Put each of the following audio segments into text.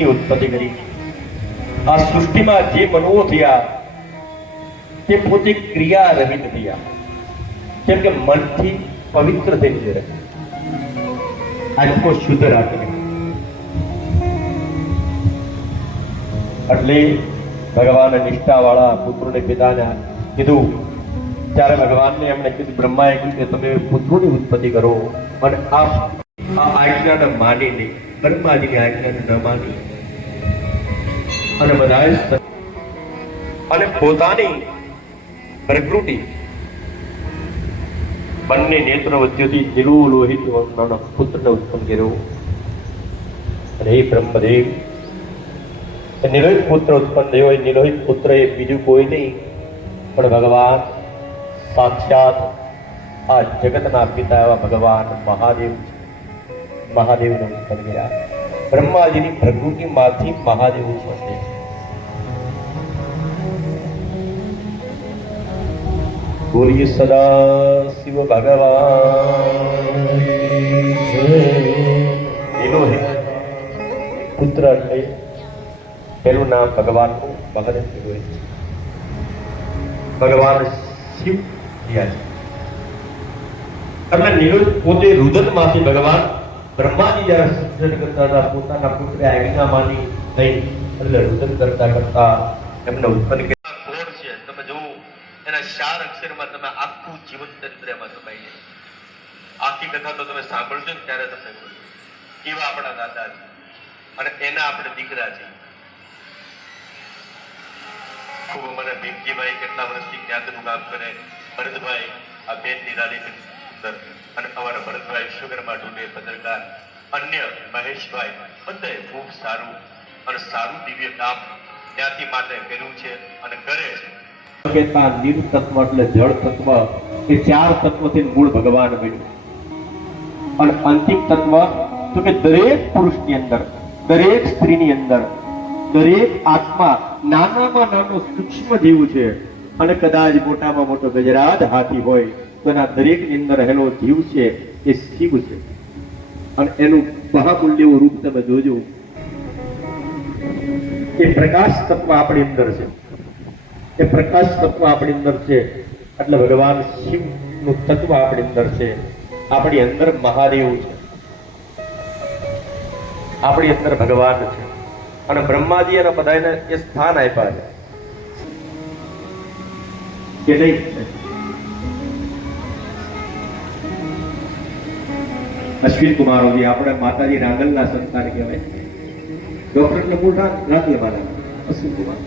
સૃષ્ટિની ઉત્પત્તિ કરી. આ સૃષ્ટિમાં જે મનવો થયા તે પોતે ક્રિયા રહિત થયા, કેમ કે મનથી પવિત્ર થઈ રહે, આત્મો શુદ્ધ રાખીને. એટલે ભગવાન નિષ્ઠાવાળા પુત્રોને પિતાને કીધું. ત્યારે ભગવાનને એમણે કીધું, બ્રહ્માએ કીધું કે તમે પુત્રોની ઉત્પત્તિ કરો, અને આ આજ્ઞાને માની નહીં, બ્રહ્માજીની આજ્ઞાને ન માની અને બધાએ અને પોતાની પ્રકૃતિ બંને નેત્ર વચ્ચેથી નીલું લોહિત વર્ણનો પુત્રને ઉત્પન્ન કર્યો. અને એ બ્રહ્મદેવ નિલોહિત પુત્ર ઉત્પન્ન થયો. એ નિલોહિત પુત્ર એ બીજું કોઈ નહીં પણ ભગવાન સાક્ષાત આ જગતના પિતા એવા ભગવાન મહાદેવ. મહાદેવને ઉત્પન્ન કર્યા. બ્રહ્માજીની પ્રકૃતિમાંથી મહાદેવ ઉત્પન્ન થયા. બોલીએ સદા શિવ ભગવાન. નિલોહિત પુત્ર એટલે પેલું નામ ભગવાનનું મહાદેવ નિલોહિત. ભગવાન શિવ થયા છે. એટલે નિલોહિત પોતે રુદનમાંથી ભગવાન બ્રહ્માજી જયારે સર્જન કરતા હતા, પોતાના પુત્રે આજ્ઞા માની નહીં એટલે રુદન કરતા કરતા એમને ઉત્પન્ન કર્યા. ઘોડ છે, તમે જોવો એના 4 અક્ષરમાં તમે આખું જીવન ચરિત્ર એમાં સમાઈ જાય. આખી કથા તો તમે સાંભળજો ને ત્યારે તમને એવા આપણા દાદા છે અને એના આપણે દીકરા છે. ખૂબ મને ભીમજીભાઈ કેટલા વર્ષથી જ્ઞાતનું કામ કરે, ભરતભાઈ આ બેન નિરાલી સુંદર, અને અમારા ભરતભાઈ શુગરમાં ડૂબે પત્રકાર, અન્ય મહેશભાઈ, બધાએ ખૂબ સારું અને સારું દિવ્ય કામ જ્ઞાતિ માટે કર્યું છે અને કરે છે. નિર તત્વ એટલે જળ તત્વ, એ 4 તત્વથી મૂળ ભગવાન બન્યું. અને અંતિમ તત્વ તો કે દરેક પુરુષની અંદર, દરેક સ્ત્રીની અંદર, દરેક આત્મા નાનામાં નાનો સૂક્ષ્મ જીવ છે. અને કદાચ મોટામાં મોટો ગજરાદ હાથી હોય તો એના દરેકની અંદર રહેલો જીવ છે એ શિવ છે. અને એનું મહામૂલ્ય રૂપ તમે જોજો, એ પ્રકાશ તત્વ આપણી અંદર છે. એ પ્રકાશ તત્વ આપણી અંદર છે એટલે ભગવાન શિવનું તત્વ આપણી અંદર છે. આપણી અંદર મહાદેવ છે, આપણી અંદર ભગવાન છે. અને બ્રહ્માજી અને બધાને એ સ્થાન આપ્યા છે કે નહીં. અશ્વિન કુમારોજી આપણે માતાજી રાંગલના સંતાન કહેવાય. ડોક્ટર મૂળ રાખીએ મારા અશ્વિન કુમાર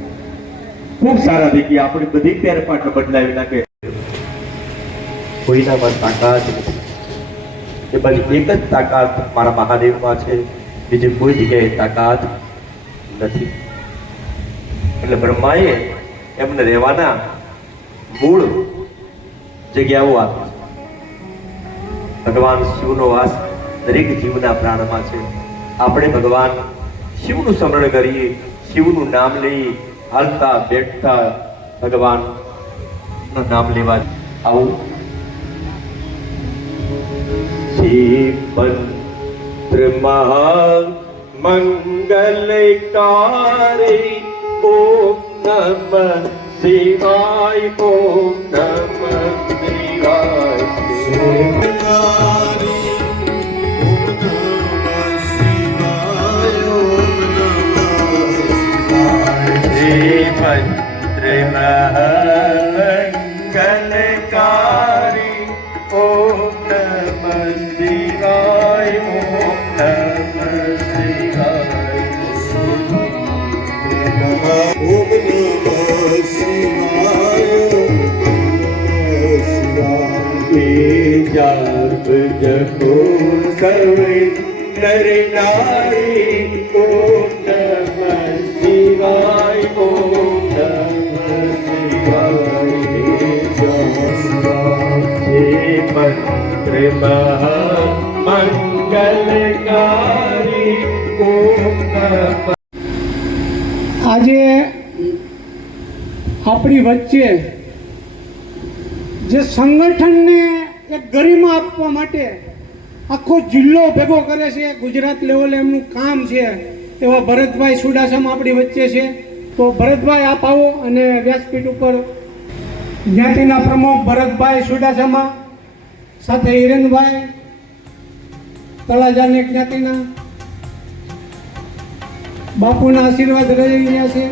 ખૂબ સારા થઈ ગયા. આપણે બધી પેરપાટ બદલાવી નાખે. કોઈનામાં તાકાત નથી, એ બધી એક જ તાકાત મારા મહાદેવમાં છે, બીજી કોઈ જગ્યાએ તાકાત નથી. એટલે બ્રહ્માએ એમને રહેવાના મૂળ જગ્યાઓ આપી. ભગવાન શિવનો વાસ દરેક જીવના પ્રાણમાં છે. આપણે ભગવાન શિવનું સ્મરણ કરીએ, શિવનું નામ લઈએ, હાલતા બેઠતા ભગવાન નું નામ લેવા આવું. મંત્ર મંગલકારી ઓમ નમઃ શિવાય, ઓમ નમઃ શિવાય. મંગલકારી ઓમ નમઃ શિવાય, ઓમ નમઃ શિવાય. ઓમ નમઃ શિવાય. જાપ જપો સર્વે નર નારી, ઓમ નમઃ શિવાય, ઓમ નમઃ શિવાય. મંત્ર મંગલકારી ઓમ નમઃ. આજે આપણી વચ્ચે જે સંગઠનને એક ગરિમા આપવા માટે આખો જિલ્લો ભેગો કરે છે, ગુજરાત લેવલે એમનું કામ છે, એવા ભરતભાઈ સુડાસમ આપણી વચ્ચે છે. તો ભરતભાઈ આપ આવો અને વ્યાસપીઠ ઉપર જ્ઞાતિના પ્રમુખ ભરતભાઈ સુડાસમા સાથે હિરેનભાઈ તળાજાની જ્ઞાતિના બાપુના આશીર્વાદ રહી રહ્યા છે.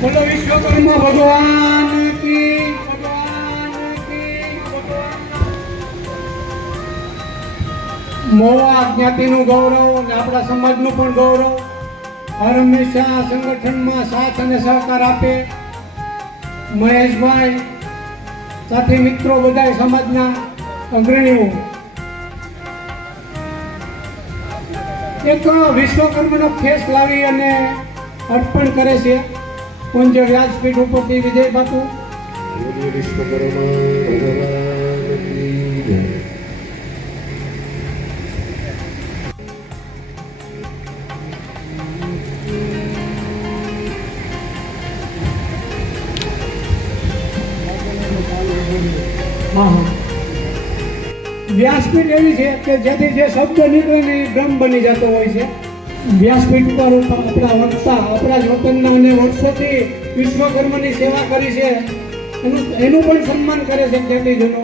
બોલો વિશ્વકર્મા ભગવાન કી મોવા જ્ઞાતિનું ગૌરવ અને આપણા સમાજનું પણ ગૌરવ હર હંમેશા સંગઠનમાં સાથ અને સહકાર આપે મહેશભાઈ સાથી મિત્રો બધા સમાજના અગ્રણીઓ એક વિશ્વકર્માનો ખેસ લાવી અને અર્પણ કરે છે. પૂજ્ય વ્યાસપીઠ ઉપરથી વિજય બાપુ. વિશ્વકર્મા ભગવાન કી જય. વ્યાસપીઠ એવી છે કે જેથી જે શબ્દ નીકળે ને એ બ્રહ્મ બની જતો હોય છે. વ્યાસપીઠ ઉપર આપણા વક્તા આપણા જ વતનના અને વર્ષોથી વિશ્વકર્માની સેવા કરી છે એનું પણ સન્માન કરે છે જ્ઞાતિજનો.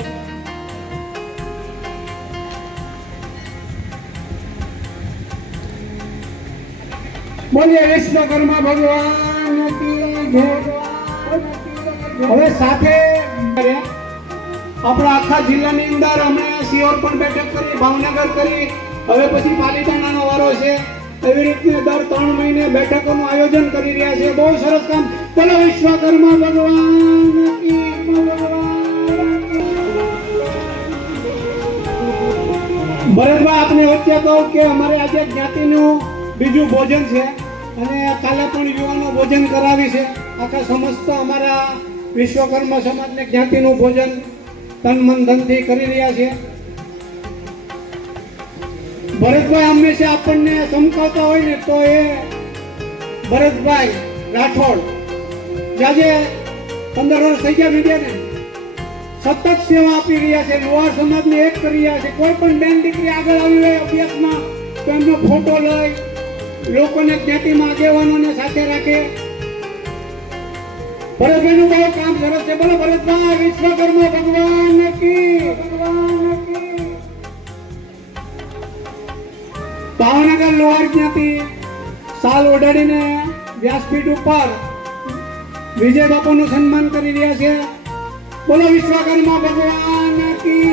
બોલીએ વિશ્વકર્મા ભગવાન કી જય. હવે સાથે આપણા આખા જિલ્લાની અંદર અમે સિયોર પણ બેઠક કરી, ભાવનગર કરી, હવે પછી પાલિતાણાનો વારો છે. એવી રીતે દર 3 મહિને બેઠકોનું આયોજન કરી રહ્યા છે. બહુ સરસ કામ. બોલો વિશ્વકર્મા ભગવાન કી ભરતભાઈ આપને વચ્ચે કહું કે અમારે આજે જ્ઞાતિનું બીજું ભોજન છે અને કાલે પણ યુવાનો ભોજન કરાવી છે. આખા સમસ્ત અમારા વિશ્વકર્મા સમાજને જ્ઞાતિનું ભોજન તન મન ધનથી કરી રહ્યા છે. ભરતભાઈ હંમેશા આપણને સમકાવતા હોય ને તો એ ભરતભાઈ રાઠોડ જે આજે 15 વર્ષ થઈ ગયા મીડિયાને સતત સેવા આપી રહ્યા છે. લુહાર સમાજને એક કરી રહ્યા છે. કોઈ પણ બેન દીકરી આગળ આવી હોય અભ્યાસમાં તો એમનો ફોટો લઈ લોકોને જ્ઞાતિમાં આગેવાનોને સાથે રાખે. ભરતભાઈનું બહુ કામ સરસ છે. બોલો ભરતભાઈ વિશ્વકર્મા ભગવાન કી. ભાવનગર લોહાર જ્ઞાતિ સાલ ઓઢાડીને વ્યાસપીઠ ઉપર વિજય બાપુનું સન્માન કરી રહ્યા છે. બોલો વિશ્વકર્મા ભગવાન કી.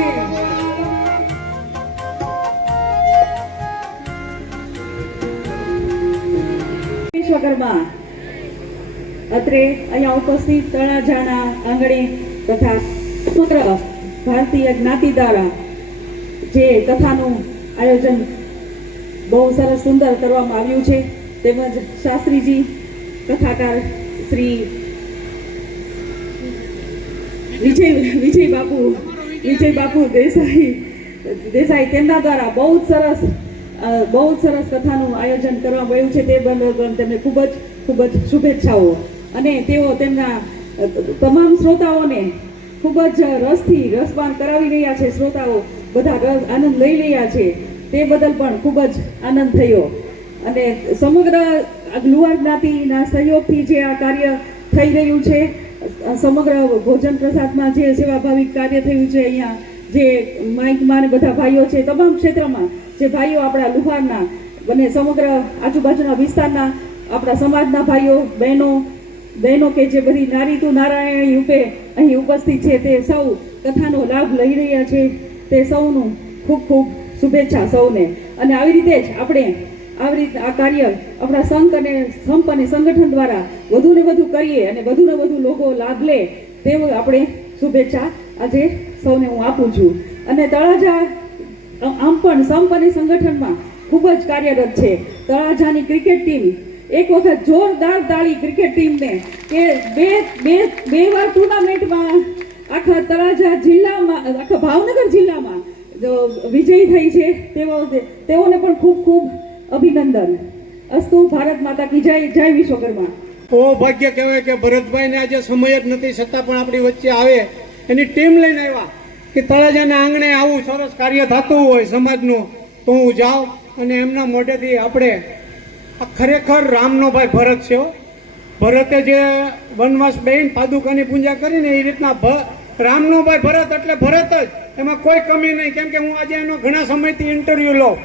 વિશ્વકર્મા અત્રે અહીંયા ઉપસ્થિત તળાજાના આંગણે તથા સમગ્ર ભારતીય જ્ઞાતિ દ્વારા જે કથાનું આયોજન બહુ સરસ સુંદર કરવામાં આવ્યું છે, તેમજ શાસ્ત્રીજી કથાકાર શ્રી વિજય બાપુ દેસાઈ તેમના દ્વારા બહુ જ સરસ કથાનું આયોજન કરવામાં આવ્યું છે. તે બદલ તેમને ખૂબ જ શુભેચ્છાઓ. અને તેઓ તેમના તમામ શ્રોતાઓને ખૂબ જ રસપાન કરાવી રહ્યા છે. શ્રોતાઓ બધા આનંદ લઈ રહ્યા છે. તે બદલ પણ ખૂબ જ આનંદ થયો. અને સમગ્ર લુહાર જ્ઞાતિના સહયોગથી જે આ કાર્ય થઈ રહ્યું છે, સમગ્ર ભોજન પ્રસાદમાં જે સેવાભાવિક કાર્ય થયું છે, અહીંયા જે માઇકમાં બધા ભાઈઓ છે, તમામ ક્ષેત્રમાં જે ભાઈઓ આપણા લુહારના અને સમગ્ર આજુબાજુના વિસ્તારના આપણા સમાજના ભાઈઓ બહેનો કે જે બધી નારી તું નારાયણી રૂપે અહીં ઉપસ્થિત છે, તે સૌ કથાનો લાભ લઈ રહ્યા છે. તે સૌનું ખૂબ ખૂબ શુભેચ્છા સૌને. અને આવી રીતે જ આપણે આ કાર્ય આપણા સંઘ અને સંપ અને સંગઠન દ્વારા વધુ ને વધુ કરીએ અને વધુ ને વધુ લોકો લાભ લે તેવું આપણે શુભેચ્છા આજે સૌને હું આપું છું. અને તળાજા આમ પણ સંપ અને સંગઠનમાં ખૂબ જ કાર્યરત છે. તળાજાની ક્રિકેટ ટીમ એક વખત જોરદાર તાળી ક્રિકેટ ટીમને કે બે વાર ટુર્નામેન્ટમાં આખા તળાજા જિલ્લામાં, આખા ભાવનગર જિલ્લામાં જો વિજયી થઈ છે તેઓને પણ ખૂબ ખૂબ અભિનંદન. અસ્તુ. ભારત માતા કી જય. જય વિશ્વકર્મા. ઓ ભાગ્ય કહેવાય કે ભરતભાઈને આજે સમય જ નથી છતાં પણ આપણી વચ્ચે આવે, એની ટીમ લઈને આવ્યા કે તળાજાના આંગણે આવું સરસ કાર્ય થતું હોય સમાજનું તો હું જાઉં અને એમના મોઢેથી આપણે આ ખરેખર રામનો ભાઈ ભરત છે હો. ભરતે જે વનવાસ બેન પાદુકાની પૂજા કરીને એ રીતના રામનો ભાઈ ભરત એટલે ભરત જ, એમાં કોઈ કમી નહીં. કેમ કે હું આજે એનો ઘણા સમયથી ઇન્ટરવ્યૂ લઉં,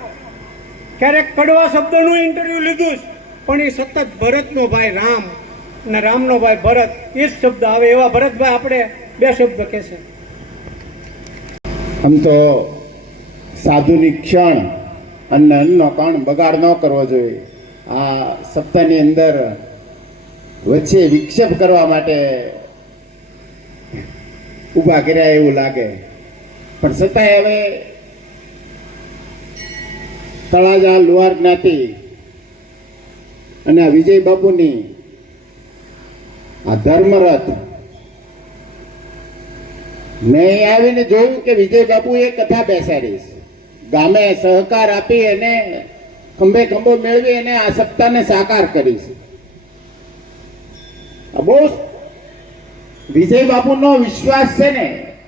ક્યારેક કડવા શબ્દોનું ઇન્ટરવ્યૂ લીધું પણ એ સતત ભરતનો ભાઈ રામ અને રામનો ભાઈ ભરત એ જ શબ્દ આવે એવા ભરતભાઈ આપણે બે શબ્દ કહેશે. આમ તો સાધુની ક્ષણ અને અન્નનો કણ બગાડ ન કરવો જોઈએ. આ સપ્તાહની અંદર વચ્ચે વિક્ષેપ કરવા માટે ઊભા કર્યા એવું લાગે, પણ છતાંય હવે તળાજા લુહાર જ્ઞાતિ અને આ વિજય બાપુની આ ધર્મરથ મેં આવીને જોયું કે વિજય બાપુએ કથા બેસાડી છે. ગામે સહકાર આપી અને ખંભે ખંભો મેળવી અને આ સપ્તાહને સાકાર કરી છે. બહુ વિજય બાપુનો વિશ્વાસ છે ને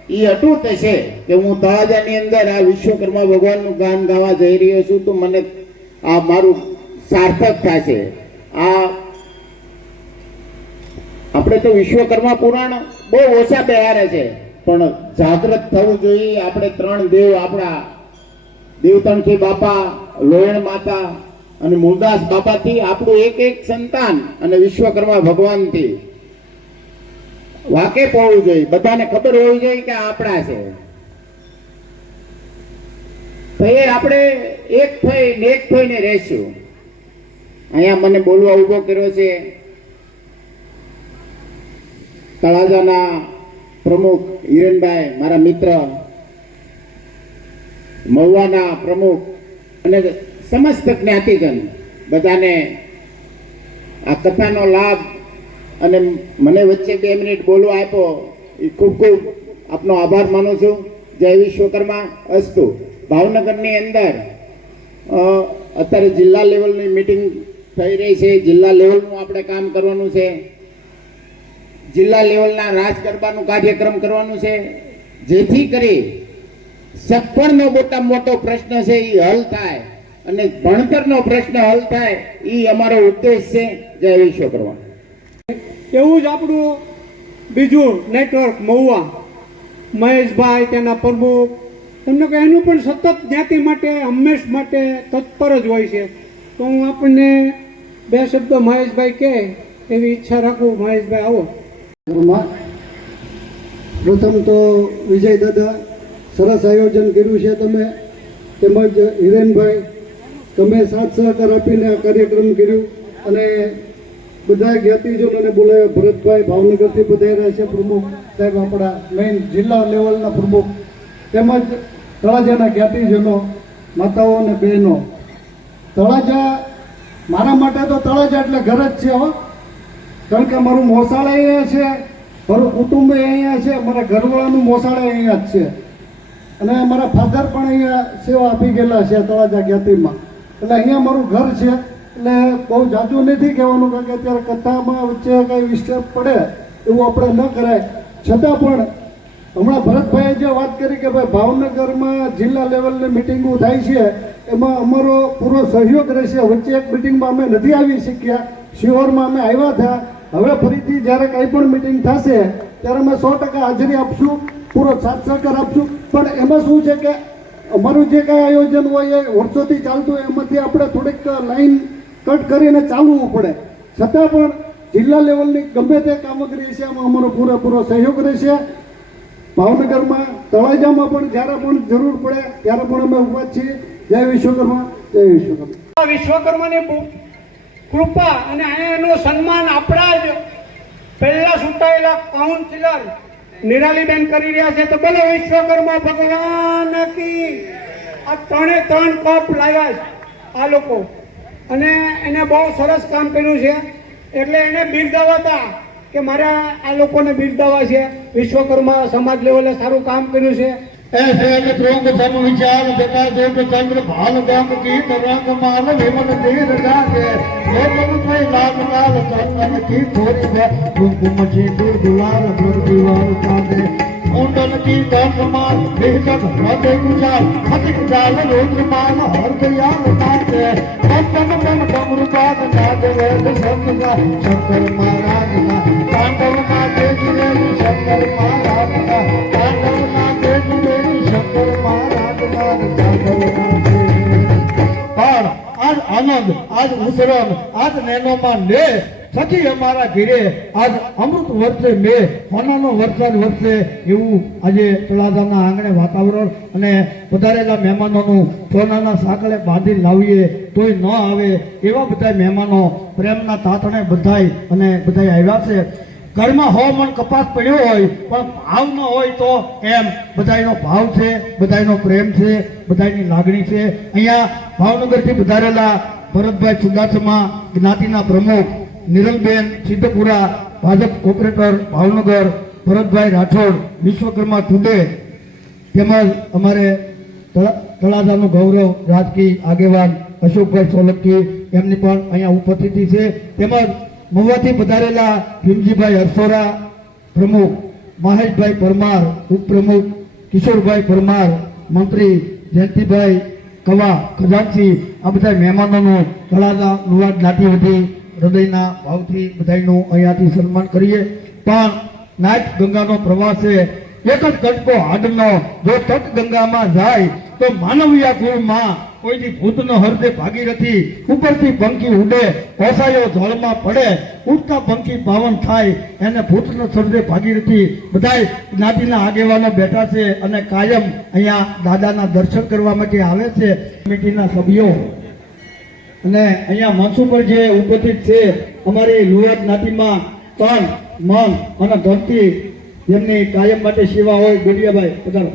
એ અટૂટ છે કે હું તળાજાની અંદર આ વિશ્વકર્મા ભગવાનનું ગાન ગાવા જઈ રહ્યો છું તો મને આ મારું સાર્થક થશે. આ આપણે તો વિશ્વકર્મા પુરાણ બહુ ઓછા બહારે છે, પણ જાગૃત થવું જોઈએ. આપણે ત્રણ દેવ, આપણા દેવતણથી બાપા, લોયણ માતા અને મૂળદાસ બાપાથી આપણું એક એક સંતાન અને વિશ્વકર્મા ભગવાનથી વાકેફ હોવું જોઈએ. બધાને ખબર હોવી જોઈએ કે આપણા છે. તો એ આપણે એક થઈને રહેશું. અહીંયા મને બોલવા ઉભો કર્યો છે તળાજાના પ્રમુખ હિરેનભાઈ, મારા મિત્ર, મહુવાના પ્રમુખ અને સમસ્ત જ્ઞાતિજન બધાને આ કથાનો લાભ અને મને વચ્ચે 2 મિનિટ બોલવા આપ્યો એ ખૂબ ખૂબ આપનો આભાર માનું છું. જય વિશ્વકર્મા. અસ્તુ. ભાવનગરની અંદર અત્યારે જિલ્લા લેવલની મિટિંગ થઈ રહી છે. જિલ્લા લેવલનું આપણે કામ કરવાનું છે. જિલ્લા લેવલના રાજ ગરબાનું કાર્યક્રમ કરવાનું છે, જેથી કરી સગપણનો મોટામાં મોટો પ્રશ્ન છે એ હલ થાય અને ભણતરનો પ્રશ્ન હલ થાય એ અમારો ઉદ્દેશ છે. જય વિશ્વકર્મા. એવું જ આપણું બીજું નેટવર્ક મહુવા, મહેશભાઈ તેના પ્રમુખ, તમને કહે એનું પણ સતત જ્ઞાતિ માટે હંમેશ માટે તત્પર જ હોય છે. તો હું આપણને 2 શબ્દ મહેશભાઈ કહે એવી ઈચ્છા રાખું. મહેશભાઈ આવો. પ્રથમ તો વિજય દાદા સરસ આયોજન કર્યું છે તમે, તેમજ હિરેનભાઈ તમે સાથ સહકાર આપીને આ કાર્યક્રમ કર્યું અને બધા જ્ઞાતિજનોને બોલાવ્યા. ભરતભાઈ ભાવનગરથી પધાર્યા છે, પ્રમુખ સાહેબ આપણા મેઇન જિલ્લા લેવલના પ્રમુખ, તેમજ તળાજાના જ્ઞાતિજનો, માતાઓ અને બહેનો. તળાજા મારા માટે તો તળાજા એટલે ઘર જ છે હો, કારણ કે મારું મોસાળ અહીંયા છે, મારું કુટુંબ અહીંયા છે, મારા ઘરવાળાનું મોસાળ અહીંયા જ છે અને મારા ફાધર પણ અહીંયા સેવા આપી ગયેલા છે તળાજા જ્ઞાતિમાં. એટલે અહીંયા મારું ઘર છે. એટલે બહુ જાજુ નથી કહેવાનું, કારણ કે અત્યારે કથામાં વચ્ચે કંઈ વિક્ષેપ પડે એવું આપણે ન કરાય. છતાં પણ હમણાં ભરતભાઈએ જે વાત કરી કે ભાઈ ભાવનગરમાં જિલ્લા લેવલની મિટિંગો થાય છે એમાં અમારો પૂરો સહયોગ રહેશે. વચ્ચે એક મિટિંગમાં અમે નથી આવી શક્યા, શિહોરમાં અમે આવ્યા હતા. હવે ફરીથી જ્યારે કંઈ પણ મિટિંગ થશે ત્યારે અમે 100% હાજરી આપશું, પૂરો સાથ સહકાર આપશું. પણ એમાં શું છે કે અમારું જે કાંઈ આયોજન હોય એ વર્ષોથી ચાલતું હોય, એમાંથી આપણે થોડીક લાઈન કટ કરીને ચાલવું પડે. છતાં પણ જિલ્લા લેવલની ગમે તે કામગીરી છે એમાં અમારો પૂરેપૂરો સહયોગ રહેશે. ભાવનગરમાં તળાજામાં પણ જ્યારે પણ જરૂર પડે ત્યારે પણ અમે ઊભા છીએ. જય વિશ્વકર્મા. જય વિશ્વકર્મા. વિશ્વકર્માની કૃપા અને એનું સન્માન આપણા જ પહેલા ચૂંટાયેલા કાઉન્સિલર નિરાલીબેન કરી રહ્યા છે. તો બોલો વિશ્વકર્મા ભગવાન કી. આ 3 કપ લાવ્યા છે આ લોકો. અને એને બહુ સરસ કામ કર્યું છે એટલે એને બિરદાવતા કે મારે આ લોકોને બિરદાવા છે. વિશ્વકર્મા સમાજ લેવલે સારું કામ કર્યું છે. ऐसे त्रोंग सम विचार देता देव चंद्र भाल गंग की तरंग मान विमल तीर गाजे लोकन में लाल लाल चंदन की थोड़ी है कुमकुम चींटी दुलार भर दीवार कांदे मुंडन की दंड मान बेहद हृदय गुजार हटिक जाल रुद्र मान हर दयाल कांदे कंपन मन कमरुपाद नाद वेद संगा शंकर महाराज का तांडव ना तेज रे शंकर महाराज का तांडव ना तेज रे शंकर महाराज का तांडव ना पर आज आनंद आज उसरण आज नैनो मान ले सखी हमारा घीरे आज अमृत वर्षे में होनानो वरसाद वरसे એવું આજે તળાજાના આંગણે વાતાવરણ અને પધારેલા મહેમાનોનું સોનાના સાંકળે બાંધી લાવીએ તોય ન આવે એવા બધા મહેમાનો પ્રેમના તાતણે બધાય અને બધાય આવ્યા છે. ઘરમાં 100 મણ કપાસ પડ્યો હોય પણ ભાવ ન હોય તો એમ બધાયનો ભાવ છે, બધાયનો પ્રેમ છે, બધાયની લાગણી છે. અહીંયા ભાવનગરથી પધારેલા ભરતભાઈ ચુડાસમા જ્ઞાતિના પ્રમુખ, નિરલબેન સિદ્ધપુરા ભાજપ કોર્પોરેટર ભાવનગર, ભરતભાઈ રાઠોડ વિશ્વકર્મા ટુડે, તેમજ અમારે તળાજાનું ગૌરવ રાજકીય આગેવાન અશોકભાઈ સોલંકી એમની પણ અહીંયા ઉપસ્થિતિ છે. તેમજ મહુવાથી પધારેલા ભીમજીભાઈ હરસોરા પ્રમુખ, મહેશભાઈ પરમાર ઉપપ્રમુખ, કિશોરભાઈ પરમાર મંત્રી, જયંતિભાઈ કવા ખજાનસી, આ બધા મહેમાનોનું તળાજા લુવા જ્ઞાતિ વધી હૃદયના ભાવથી બધાયનું અહીંયાથી સન્માન કરીએ. પણ નાચ ગંગાનો પ્રવાસ છે, એક જ કટકો હાડનો જો તટ ગંગામાં જાય તો માનવીયા કુળમાં કોઈની ભૂતનો હૃદય ભાગીરથી ઉપરથી પંખી ઉડે, ઓસાયો જળમાં પડે, ઉડતા પંખી પાવન થાય, એને ભૂતનો હૃદય ભાગીરથી બધાય જ્ઞાતિના આગેવાનો બેઠા છે અને કાયમ અહીંયા દાદાના દર્શન કરવા માટે આવે છે. કમિટીના સભ્યો અને અહીંયા મંચ ઉપર જે ઉપસ્થિત છે અમારી લુવા જ્ઞાતિમાં તન મન અને ધનથી જેમની કાયમ માટે સેવા હોય, ગોડિયાભાઈ પધારો.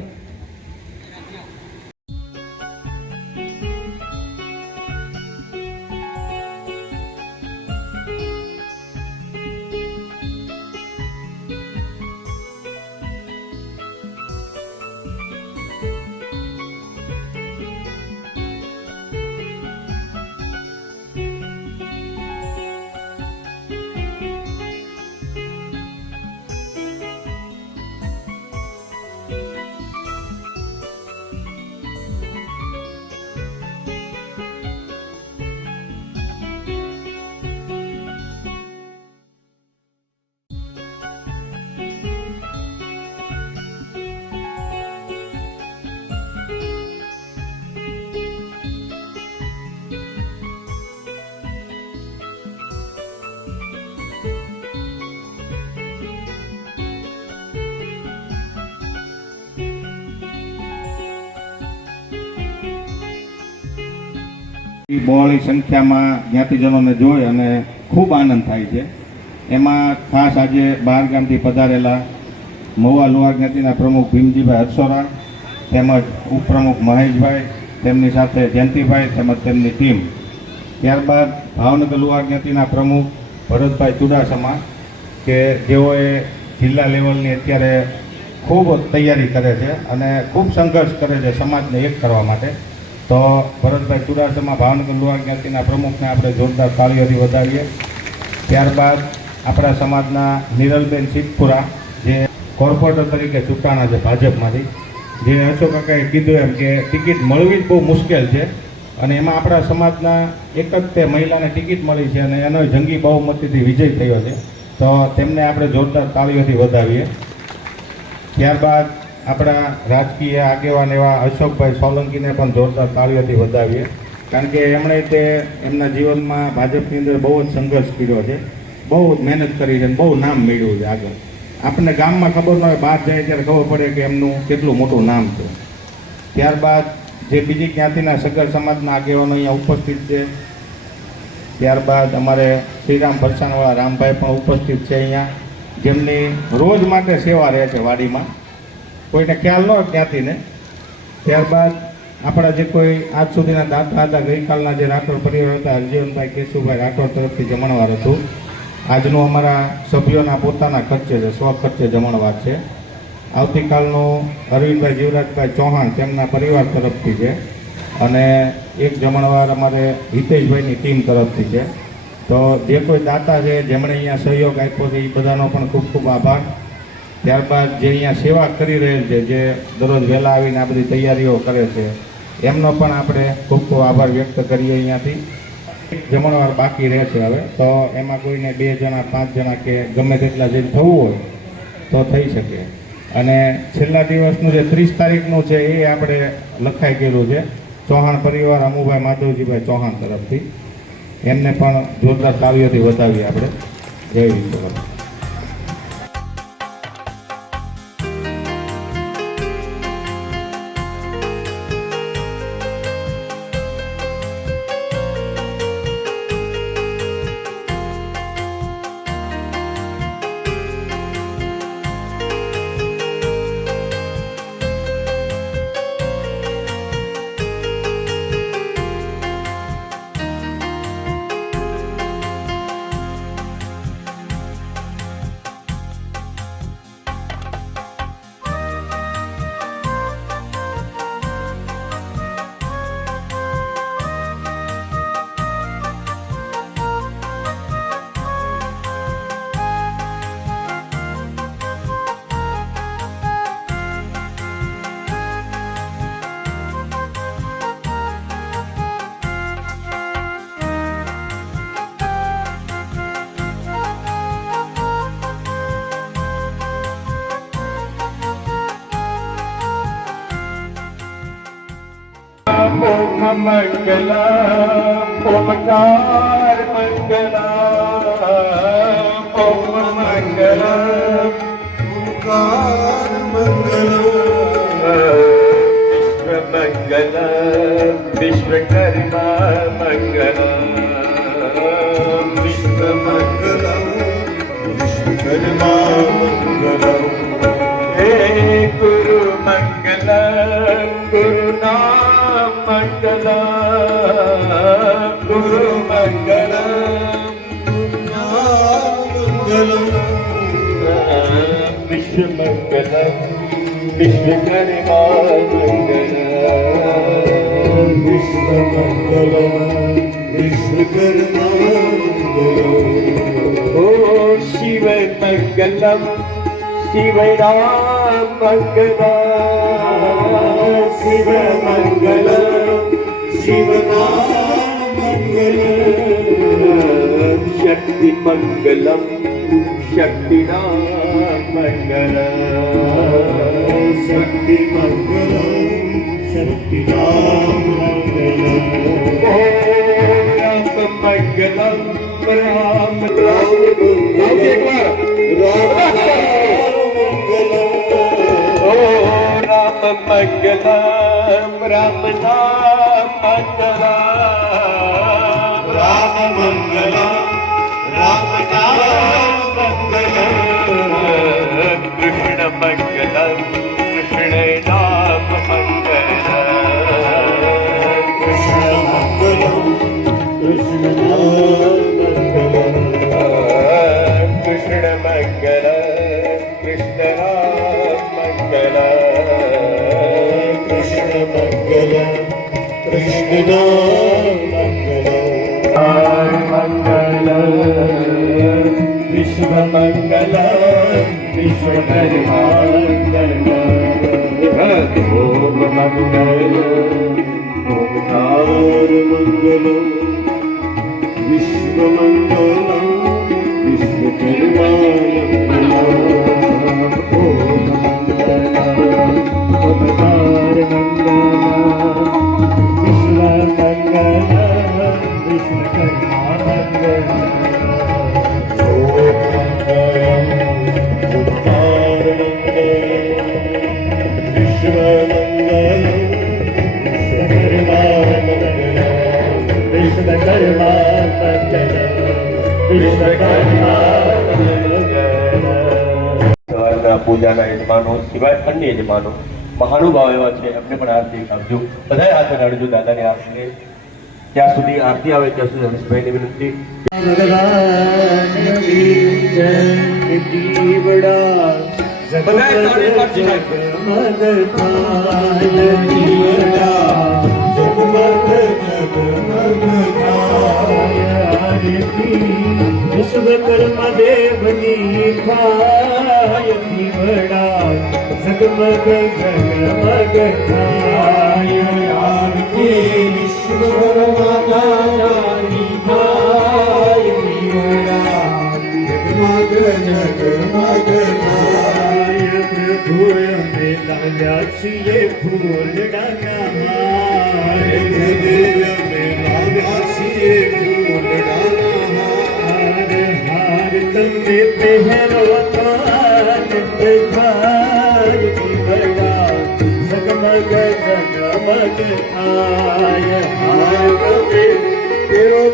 બહોળી સંખ્યામાં જ્ઞાતિજનોને જોઈ અને ખૂબ આનંદ થાય છે. એમાં ખાસ આજે બહાર ગામથી પધારેલા મહુવા લુહાર જ્ઞાતિના પ્રમુખ ભીમજીભાઈ હરસોરા તેમજ ઉપપ્રમુખ મહેશભાઈ, તેમની સાથે જયંતિભાઈ તેમજ તેમની ટીમ. ત્યારબાદ ભાવનગર લુહાર જ્ઞાતિના પ્રમુખ ભરતભાઈ ચુડાસમા કે જેઓએ જિલ્લા લેવલની અત્યારે ખૂબ તૈયારી કરે છે અને ખૂબ સંઘર્ષ કરે છે સમાજને એક કરવા માટે. તો ભરતભાઈ ચુડાસમા ભાવનગર લુહાર જ્ઞાતિના પ્રમુખને આપણે જોરદાર તાળીઓથી વધાવીએ. ત્યારબાદ આપણા સમાજના નિરલબેન સિદ્ધપુરા જે કોર્પોરેટર તરીકે ચૂંટાણા છે ભાજપમાંથી, જે અશોક કાકાએ કીધું એમ કે ટિકિટ મળવી જ બહુ મુશ્કેલ છે અને એમાં આપણા સમાજના એક જ તે મહિલાને ટિકિટ મળી છે અને એનો જંગી બહુમતીથી વિજય થયો છે. તો તેમને આપણે જોરદાર તાળીઓથી વધાવીએ. ત્યારબાદ આપણા રાજકીય આગેવાન એવા અશોકભાઈ સોલંકીને પણ જોરદાર તાળીઓથી વધાવીએ, કારણ કે એમણે તે એમના જીવનમાં ભાજપની અંદર બહુ જ સંઘર્ષ કર્યો છે, બહુ જ મહેનત કરી છે, બહુ નામ મેળવ્યું છે. આગળ આપણને ગામમાં ખબર ન હોય, બહાર જાય ત્યારે ખબર પડે કે એમનું કેટલું મોટું નામ છે. ત્યારબાદ જે બીજી જ્ઞાતિના સગર સમાજના આગેવાનો અહીંયા ઉપસ્થિત છે. ત્યારબાદ અમારે શ્રીરામ ભરસાણવાળા રામભાઈ પણ ઉપસ્થિત છે અહીંયા, જેમની રોજ માટે સેવા રહે છે વાડીમાં, કોઈને ખ્યાલ ન હોય જ્ઞાતિને. ત્યારબાદ આપણા જે કોઈ આજ સુધીના દાતા હતા, ગઈકાલના જે રાઠોડ પરિવાર હતા, હરજીવનભાઈ કેશુભાઈ રાઠોડ તરફથી જમણવાર હતું. આજનું અમારા સભ્યોના પોતાના ખર્ચે છે, સ્વખર્ચે જમણવાર છે. આવતીકાલનું અરવિંદભાઈ જીવરાજભાઈ ચૌહાણ તેમના પરિવાર તરફથી છે, અને એક જમણવાર અમારે હિતેશભાઈની ટીમ તરફથી છે. તો જે કોઈ દાતા છે જેમણે અહીંયા સહયોગ આપ્યો છે એ બધાનો પણ ખૂબ ખૂબ આભાર. ત્યારબાદ જે અહીંયા સેવા કરી રહેલ છે, જે દરરોજ વહેલા આવીને આ બધી તૈયારીઓ કરે છે, એમનો પણ આપણે ખૂબ ખૂબ આભાર વ્યક્ત કરીએ. અહીંયાથી જમણવાર બાકી રહે છે હવે, તો એમાં કોઈને 2 જણા 5 જણા કે ગમે તેટલા જે થવું હોય તો થઈ શકે. અને છેલ્લા દિવસનું જે 30 તારીખનું છે એ આપણે લખાઈ ગયેલું છે ચૌહાણ પરિવાર અમુભાઈ માધવજીભાઈ ચૌહાણ તરફથી. એમને પણ જોરદાર તાળીઓથી વધાવીએ આપણે. જય વિશ્વકર્મા. मंगला ओमकार मंगला ओम मंगला ओमकार मंगला विश्व मंगला विश्वकर्मा मंगला विश्व मंगला विश्वकर्मा मंगला हे गुरु मंगला गुरु नाम मंगला गुरु मंगला विश्व मंगला विश्वकर्मा मंगला विश्व मंगला विश्वकर्मा मंगला ओ शिव मंगलम शिव राम मंगला शिव मंगलम शिव नाम मंगलम शक्ति मंगलम शक्ति नाम मंगलम शक्ति मंगलम शक्ति नाम मंगलम राम मंगलम राम राम मंगलम राम नाम मंगला राम मंगलम राम नाम मंगला कृष्ण मंगलम कृष्ण नाम मंगला कृष्ण मंगलम कृष्ण नाम मंगला कृष्ण मंगला कृष्ण नाम मंगला कृष्ण मंगला कृष्ण नाम मंगला विश्व मंगला विश्वकर्मा मंगला ओम मंगला ओमकार मंगला विश्व मंगला विश्वकर्मा मंगला ओम मंगला ओमकार मंगला विश्व मंगला विश्वकर्मा मंगला ओम मंगला ओमकार मंगला विश्व मंगला विश्वकर्मा मंगला विश्वकर्मा मंगला પૂજાના યજમાનો સિવાય અન્ય યજમાનો મહાનુભાવ એવા છે એમને પણ આરતી આપજો. બધાએ હાથ અડાડજો દાદાની આરતી. ત્યાં સુધી આરતી આવે ત્યાં સુધી હંસભાઈની વિનંતી. બધાએ તાળી પાડજો સાહેબ. વિશ્વકર્મા દેવની થાય દીવડા ઝગમગ ઝગમગ થાય આરતી વિશ્વકર્મા દાદાની થાય દીવડા ઝગમગ ઝગમગ થાય પ્રભુ અમે લાવ્યા છીએ ફૂલડાના હાર પ્રભુ અમે લાવ્યા છીએ ફૂલડાના હાર તમને પહેરો કાન થાય દીવડા ઝગમગ ઝગમગ થાય હાર તમે પહેરો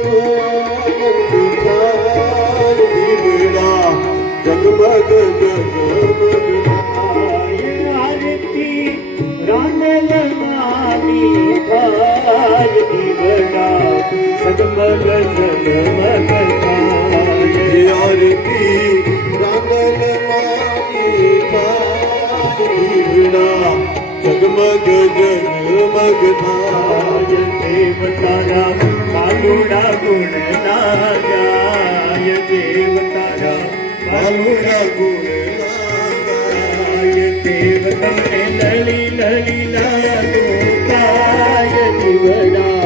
થાય દીવડા ઝગમગ ઝગમગ થાય આરતી રાંદલનાની થાય દીવડા ઝગમગ ઝગમગ થાય આરતી રાંદલનાની થાય દીવડા ઝગમગ ઝગમગ થાય દેવતારા કાલુડા ગુણ ના ગાય દેવતારા કાલુડા ગુણ ના ગાય દેવ તમને લલી લલી લાગો કાય દીવડા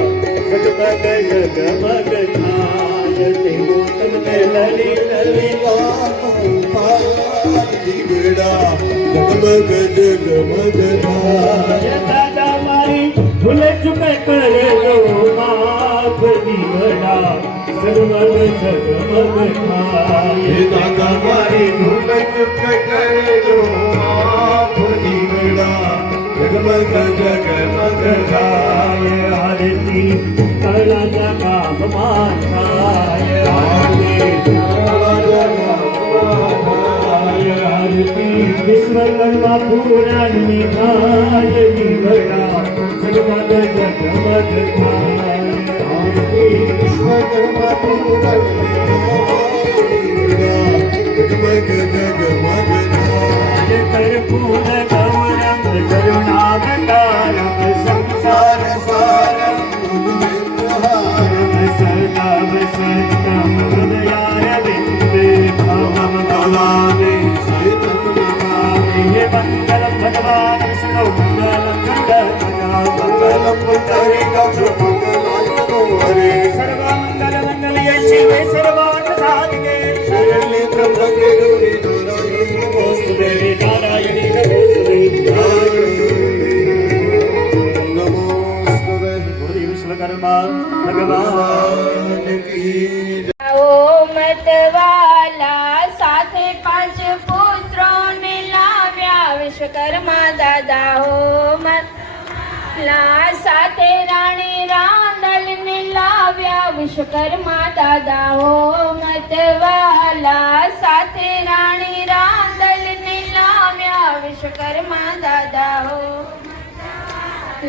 ઝગમગ ઝગમગ થાય દેવો તમને લલી લલી લાગો કાય દીવડા ઝગમગ ઝગમગ થાય દાદા મારી ભૂલ ચૂક કરજો માફ દીવડા ઝગમગ ઝગમગ થાય દાદા મારી ભૂલ ચૂક કરજો માફ દીવડા ઝગમગ ઝગમગ થાય આરતી તળાજા ગામમાં થાય આરતી તળાજા ગામમાં થાય આરતી વિશ્વકર્મા પુરાણની થાય દીવડા ઝગમગ ઝગમગ થાય આરતી વિશ્વકર્મા પુરાણની થાય દીવડા ઝગમગ ઝગમગ થાય કર્પૂર ગૌરમ કરુણાવતારમ સંસાર સારમ સદાવ સત્તમ હૃદયારવિંદે ભવમ ભવામે સતમ નમામિ હે મંગલમ ભગવાન વિષ્ણુ મંગલમ ગણપતા મંગલમ પુંડરીકાક્ષ મંગલાય હરે સર્વમંગલ મંગલ્ય શિવે સર્વાર્થ સાધિકે શરણ્યે ત્ર્યંબકે ગૌરી નારાયણી નમોસ્તુતે નારાયણી નમોસ્તુતે નમોસ્તુતે બોલી વિશ્વકર્મા ભગવાન કી ઓ મતવાલા સાથે 5 પુત્રોને લાવ્યા વિશ્વકર્મા દાદા હો મતવાલા સાથે રાણી રાંદલને લાવ્યા વિશ્વકર્મા દાદા હો મતવાલા સાથે રાણી રાંદલને લાવ્યા વિશ્વકર્મા દાદા હો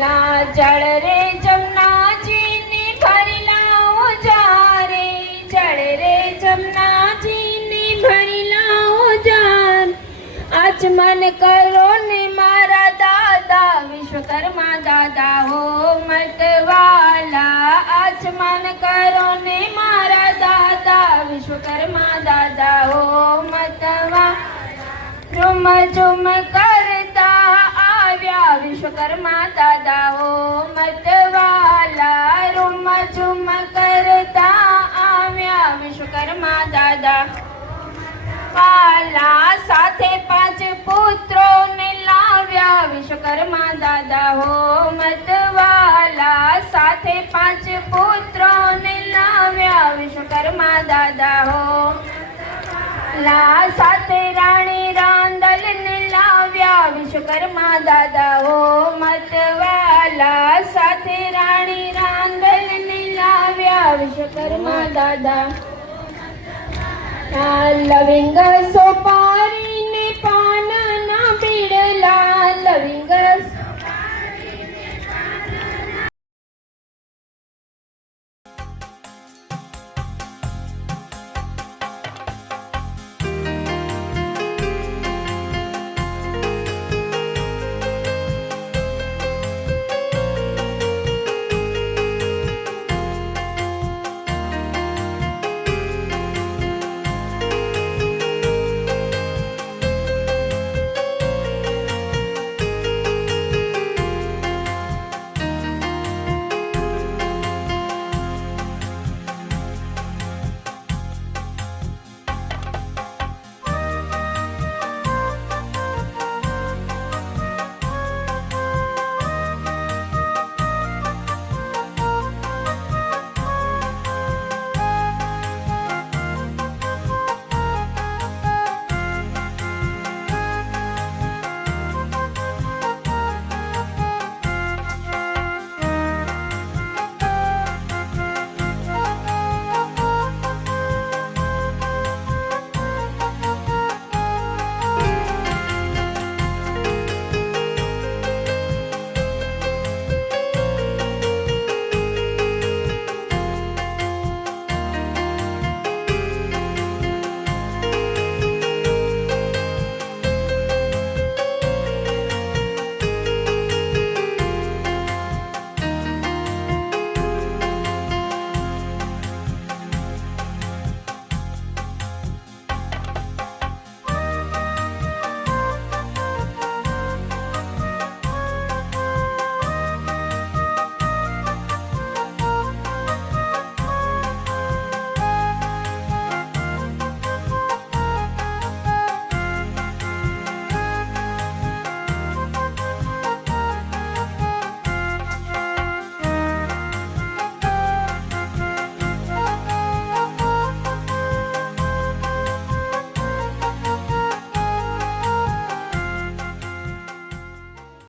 લા જળ રે જમનાજીની ભરી લાવો જારે જળ રે જમનાજીની ભરી લાવો જાર આચમન કરો ને મારા દાદા વિશ્વકર્મા દાદા હો મતવાલા આચમન કરો ને મારા દાદા વિશ્વકર્મા દાદા હો મતવા ઝુમ ઝુમ કરતા આવ્યા વિશ્વકર્મા દાદા હો મતવાલા રૂમ ઝુમ કરતા આવ્યા વિશ્વકર્મા દાદા વાલા સાથે 5 પુત્રોને લાવ્યા વિશ્વકર્મા દાદા હો મતવાલા સાથે 5 પુત્રોને લાવ્યા વિશ્વકર્મા દાદા હો લા સાથે રાણી રાંદલને લાવ્યા વિશ્વકર્મા દાદા હો મતવાલા સાથે રાણી રાંદલને લાવ્યા વિશ્વકર્મા દાદા લવિંગ સોપારી